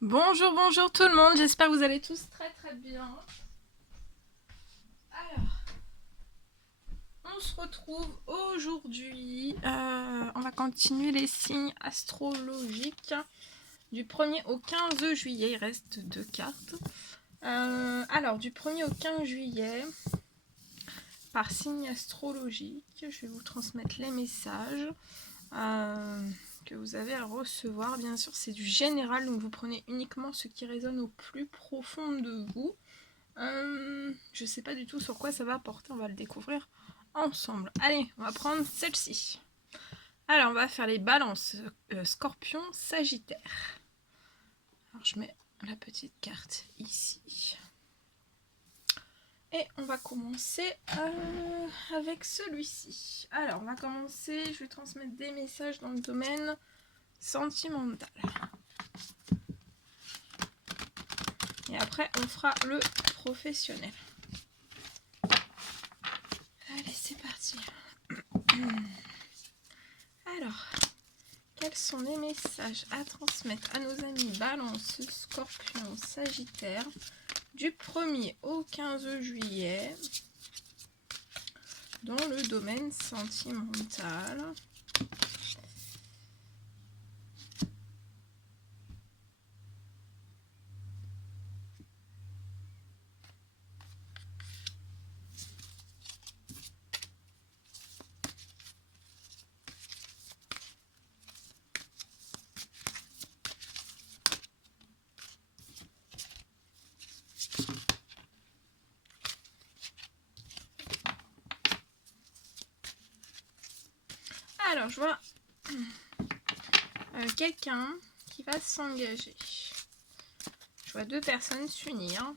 Bonjour, bonjour tout le monde, j'espère que vous allez tous très très bien. Alors, on se retrouve aujourd'hui, on va continuer les signes astrologiques du 1er au 15 juillet, il reste 2 cartes. Alors, du 1er au 15 juillet, par signe astrologique, je vais vous transmettre les messages que vous avez à recevoir. Bien sûr, c'est du général, donc vous prenez uniquement ce qui résonne au plus profond de vous. Je sais pas du tout sur quoi ça va porter, on va le découvrir ensemble. Allez, on va prendre celle-ci. Alors, on va faire les balances Scorpion, Sagittaire. Alors, je mets la petite carte ici. Et on va commencer avec celui-ci. Alors, on va commencer, je vais transmettre des messages dans le domaine sentimental. Et après, on fera le professionnel. Allez, c'est parti. Alors, quels sont les messages à transmettre à nos amis Balance, Scorpion, Sagittaire du 1er au 15 juillet dans le domaine sentimental? Alors, je vois quelqu'un qui va s'engager. Je vois 2 personnes s'unir.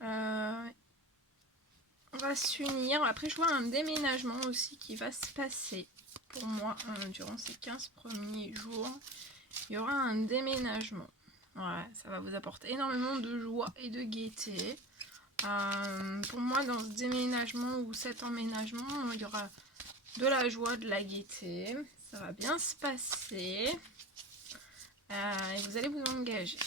On va s'unir. Après, je vois un déménagement aussi qui va se passer. Pour moi, durant ces 15 premiers jours, il y aura un déménagement. Ouais, ça va vous apporter énormément de joie et de gaieté. Pour moi, dans ce déménagement ou cet emménagement, il y aura de la joie, de la gaieté. Ça va bien se passer. Et vous allez vous engager.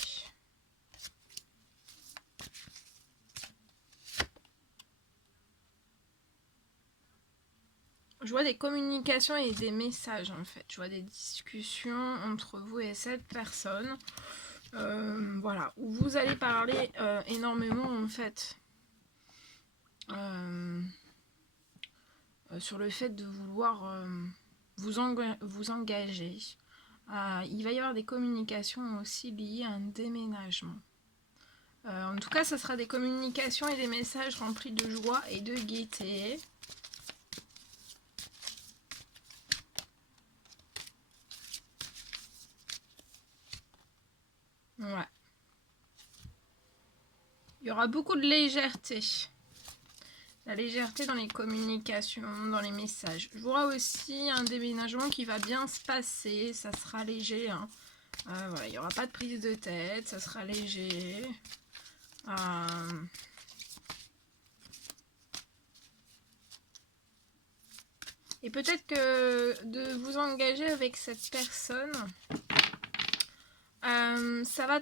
Je vois des communications et des messages en fait. Je vois des discussions entre vous et cette personne. Voilà, où vous allez parler énormément en fait sur le fait de vouloir vous engager. Il va y avoir des communications aussi liées à un déménagement. En tout cas, ce sera des communications et des messages remplis de joie et de gaieté. Ouais. Il y aura beaucoup de légèreté. La légèreté dans les communications, dans les messages. Je vois aussi un déménagement qui va bien se passer. Ça sera léger. Hein. Voilà, il n'y aura pas de prise de tête. Ça sera léger. Et peut-être que de vous engager avec cette personne, ça va...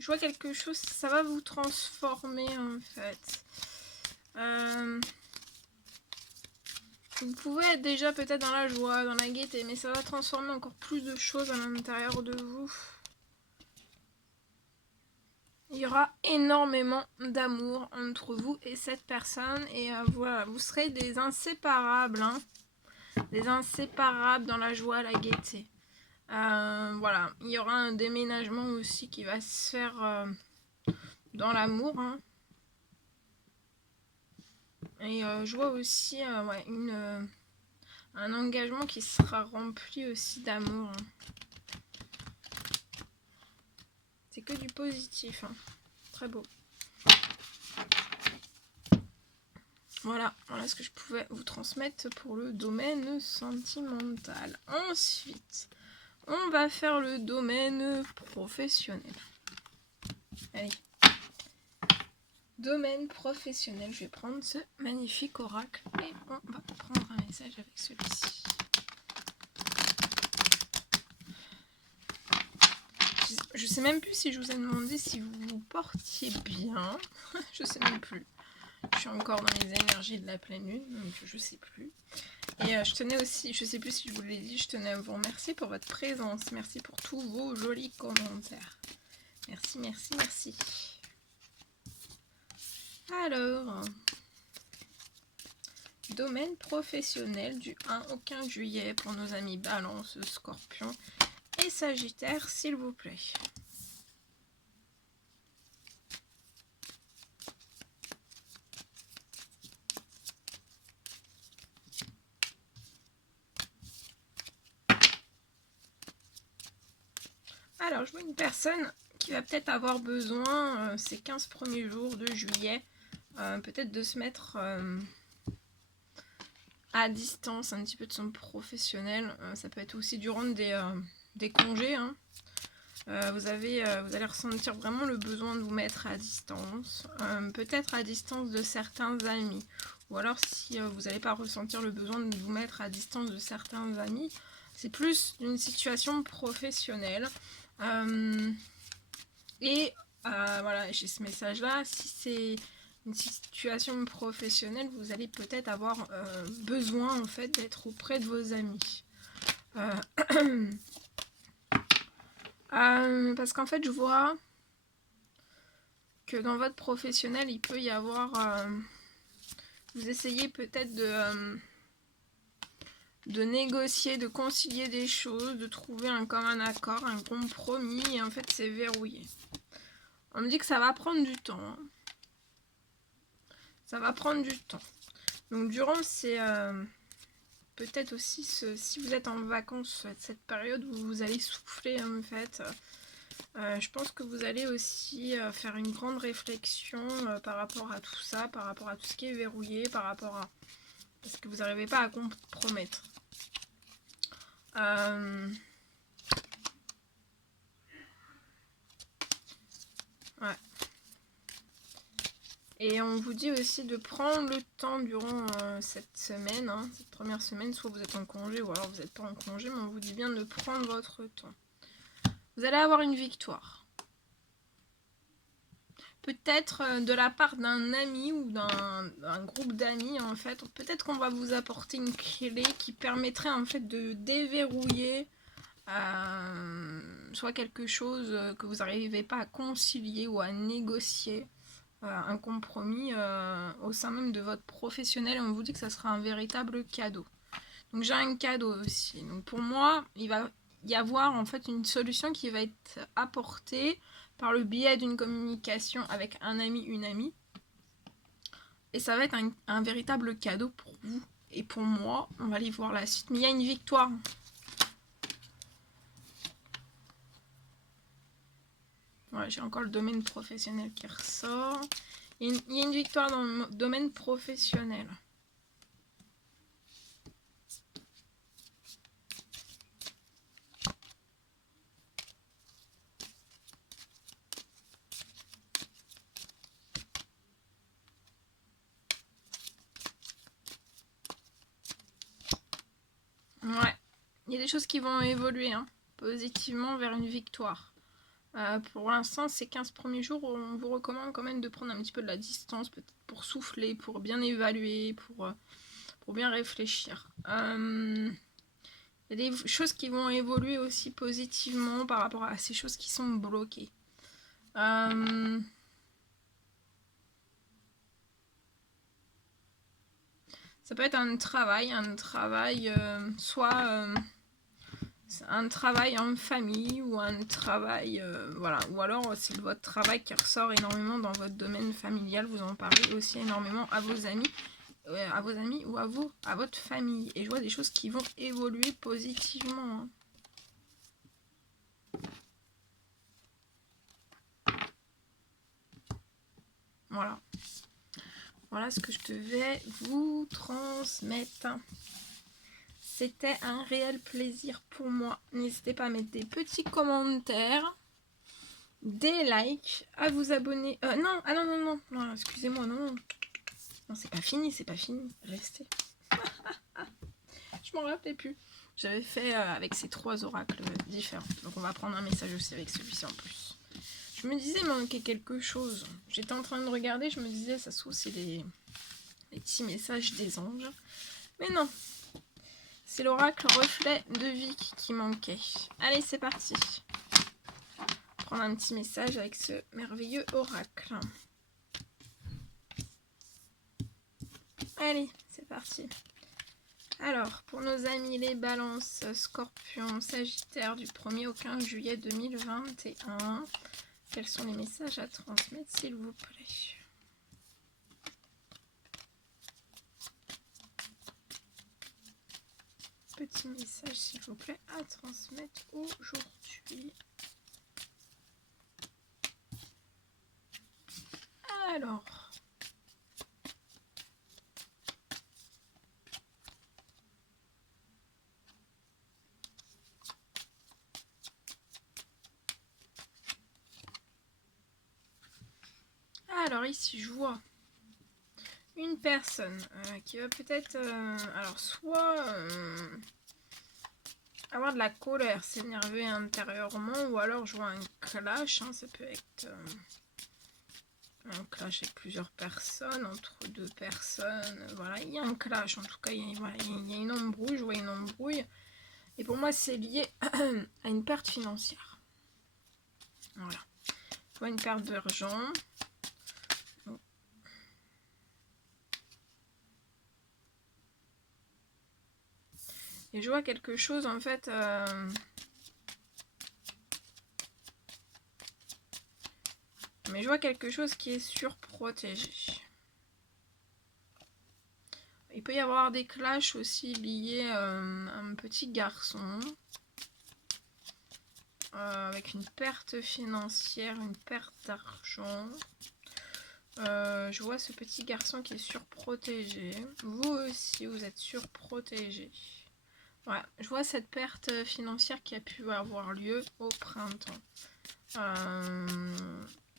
Je vois quelque chose, ça va vous transformer en fait. Vous pouvez être déjà peut-être dans la joie, dans la gaieté, mais ça va transformer encore plus de choses à l'intérieur de vous. Il y aura énormément d'amour entre vous et cette personne. Et voilà, vous serez des inséparables. Hein, des inséparables dans la joie, la gaieté. Voilà, il y aura un déménagement aussi qui va se faire dans l'amour. Hein. Et je vois aussi ouais, un engagement qui sera rempli aussi d'amour. Hein. C'est que du positif. Hein. Très beau. Voilà ce que je pouvais vous transmettre pour le domaine sentimental. Ensuite, on va faire le domaine professionnel. Allez. Domaine professionnel. Je vais prendre ce magnifique oracle et on va prendre un message avec celui-ci. Je sais même plus si je vous ai demandé si vous vous portiez bien. Je sais même plus. Je suis encore dans les énergies de la pleine lune, donc je sais plus. Et je tenais aussi, je sais plus si je vous l'ai dit, je tenais à vous remercier pour votre présence. Merci pour tous vos jolis commentaires. Merci, merci, merci. Alors, domaine professionnel du 1 au 15 juillet pour nos amis Balance, Scorpion et Sagittaire, s'il vous plaît. Alors, je vois une personne qui va peut-être avoir besoin, ces 15 premiers jours de juillet, peut-être de se mettre à distance un petit peu de son professionnel. Ça peut être aussi durant des congés. Hein. Vous allez ressentir vraiment le besoin de vous mettre à distance. Peut-être à distance de certains amis. Ou alors si vous n'allez pas ressentir le besoin de vous mettre à distance de certains amis, c'est plus une situation professionnelle. Voilà, j'ai ce message-là. Si c'est une situation professionnelle, vous allez peut-être avoir besoin en fait d'être auprès de vos amis. Parce qu'en fait, je vois que dans votre professionnel, il peut y avoir... vous essayez peut-être de négocier, de concilier des choses, de trouver un commun accord, un compromis, et en fait, c'est verrouillé. On me dit que ça va prendre du temps. Hein. Ça va prendre du temps. Donc, durant ces... peut-être aussi, si vous êtes en vacances, cette période où vous allez souffler, en fait... je pense que vous allez aussi faire une grande réflexion par rapport à tout ça, par rapport à tout ce qui est verrouillé, par rapport à... Parce que vous n'arrivez pas à compromettre. Ouais. Et on vous dit aussi de prendre le temps durant cette semaine, hein, cette première semaine, soit vous êtes en congé ou alors vous n'êtes pas en congé, mais on vous dit bien de prendre votre temps. Vous allez avoir une victoire. Peut-être de la part d'un ami ou d'un groupe d'amis, en fait. Peut-être qu'on va vous apporter une clé qui permettrait en fait de déverrouiller soit quelque chose que vous n'arrivez pas à concilier ou à négocier. Un compromis au sein même de votre professionnel et on vous dit que ça sera un véritable cadeau. Donc j'ai un cadeau aussi. Donc pour moi, il va y avoir en fait une solution qui va être apportée par le biais d'une communication avec un ami, une amie. Et ça va être un véritable cadeau pour vous et pour moi. On va aller voir la suite. Mais il y a une victoire. Voilà, j'ai encore le domaine professionnel qui ressort. Il y a une victoire dans le domaine professionnel. Ouais, il y a des choses qui vont évoluer hein, positivement vers une victoire. Pour l'instant, ces 15 premiers jours, on vous recommande quand même de prendre un petit peu de la distance, peut-être pour souffler, pour bien évaluer, pour bien réfléchir. Il y a des choses qui vont évoluer aussi positivement par rapport à ces choses qui sont bloquées. Ça peut être un travail soit un travail en famille ou un travail, voilà, ou alors c'est votre travail qui ressort énormément dans votre domaine familial, vous en parlez aussi énormément à vos amis ou à votre famille. Et je vois des choses qui vont évoluer positivement. Hein. Voilà. Voilà ce que je devais vous transmettre. C'était un réel plaisir pour moi. N'hésitez pas à mettre des petits commentaires, des likes, à vous abonner. Non, excusez-moi, non. Non, c'est pas fini, Restez. Je m'en rappelais plus. J'avais fait avec ces 3 oracles différents. Donc on va prendre un message aussi avec celui-ci en plus. Je me disais, il manquait quelque chose. J'étais en train de regarder, je me disais, ça se trouve, c'est les petits messages des anges. Mais non, c'est l'oracle reflet de vie qui manquait. Allez, c'est parti. Prendre un petit message avec ce merveilleux oracle. Allez, c'est parti. Alors, pour nos amis les balances, scorpions, sagittaires du 1er au 15 juillet 2021, quels sont les messages à transmettre, s'il vous plaît? Petit message, s'il vous plaît, à transmettre aujourd'hui. Alors... Alors ici, je vois une personne qui va peut-être, alors soit avoir de la colère, s'énerver intérieurement, ou alors je vois un clash, hein, ça peut être un clash avec plusieurs personnes, entre 2 personnes, voilà, il y a un clash, en tout cas, il y a une embrouille, je vois une embrouille, et pour moi c'est lié à une perte financière, voilà, je vois une perte d'argent. Et je vois quelque chose en fait... Mais je vois quelque chose qui est surprotégé. Il peut y avoir des clashs aussi liés à un petit garçon. Avec une perte financière, une perte d'argent. Je vois ce petit garçon qui est surprotégé. Vous aussi, vous êtes surprotégé. Ouais, je vois cette perte financière qui a pu avoir lieu au printemps.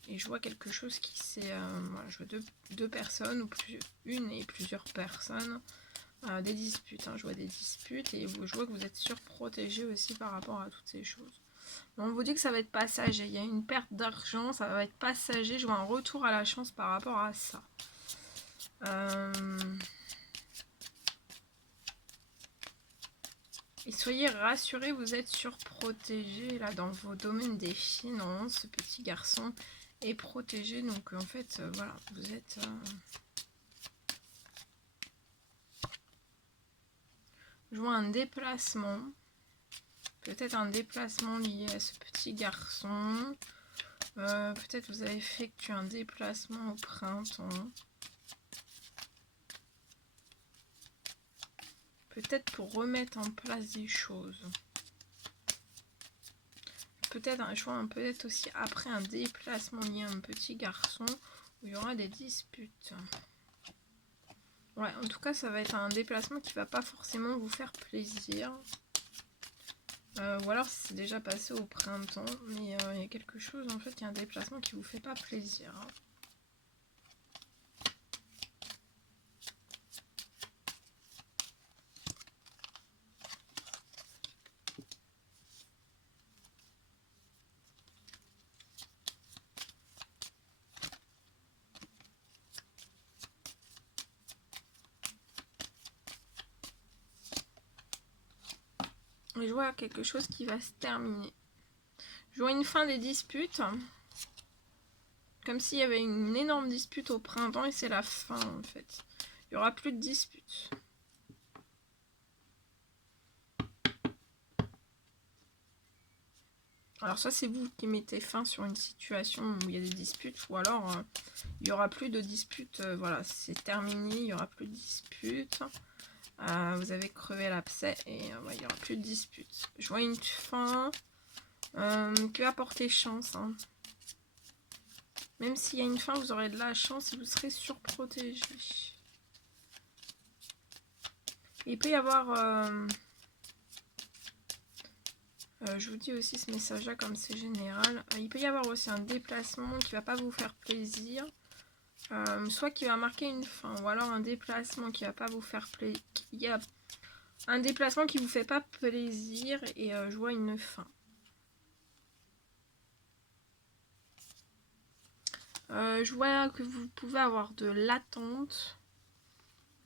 Et je vois quelque chose qui s'est... voilà, je vois deux personnes, ou une et plusieurs personnes. Des disputes, hein, je vois des disputes. Et je vois que vous êtes surprotégé aussi par rapport à toutes ces choses. Donc on vous dit que ça va être passager. Il y a une perte d'argent, ça va être passager. Je vois un retour à la chance par rapport à ça. Et soyez rassurés, vous êtes surprotégés là dans vos domaines des finances. Ce petit garçon est protégé, donc en fait, voilà, vous êtes... Je vois un déplacement. Peut-être un déplacement lié à ce petit garçon. Peut-être vous avez effectué un déplacement au printemps. Peut-être pour remettre en place des choses. Peut-être, je vois peut-être aussi après un déplacement lié à un petit garçon où il y aura des disputes. Ouais, en tout cas, ça va être un déplacement qui va pas forcément vous faire plaisir. Ou alors c'est déjà passé au printemps, mais il y a quelque chose, en fait, il y a un déplacement qui vous fait pas plaisir. Et je vois quelque chose qui va se terminer. Je vois une fin des disputes. Comme s'il y avait une énorme dispute au printemps et c'est la fin en fait. Il n'y aura plus de disputes. Alors soit c'est vous qui mettez fin sur une situation où il y a des disputes, ou alors il n'y aura plus de disputes. Voilà, c'est terminé, il n'y aura plus de disputes. Vous avez crevé l'abcès et il n'y aura plus de disputes. Je vois une fin qui va porter chance. Hein. Même s'il y a une fin, vous aurez de la chance et vous serez surprotégé. Il peut y avoir... je vous dis aussi ce message-là comme c'est général. Il peut y avoir aussi un déplacement qui va pas vous faire plaisir. Soit qui va marquer une fin, ou alors un déplacement qui va pas vous faire plaisir. Un déplacement qui vous fait pas plaisir et je vois une fin. Je vois que vous pouvez avoir de l'attente.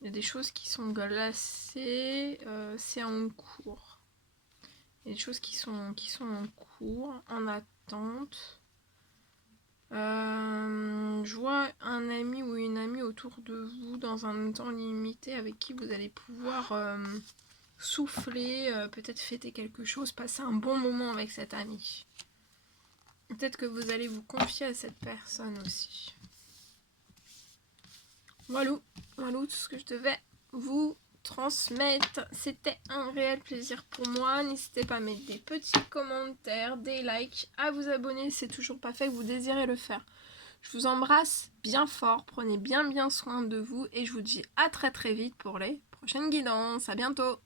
Il y a des choses qui sont glacées. C'est en cours. Il y a des choses qui sont en cours, en attente. Je vois un ami ou une amie autour de vous dans un temps limité avec qui vous allez pouvoir souffler, peut-être fêter quelque chose, passer un bon moment avec cet ami. Peut-être que vous allez vous confier à cette personne aussi. Voilà tout ce que je devais vous transmettre. C'était un réel plaisir pour moi. N'hésitez pas à mettre des petits commentaires, des likes, à vous abonner si c'est toujours pas fait, que vous désirez le faire. Je vous embrasse bien fort, prenez bien soin de vous et je vous dis à très vite pour les prochaines guidances. À bientôt!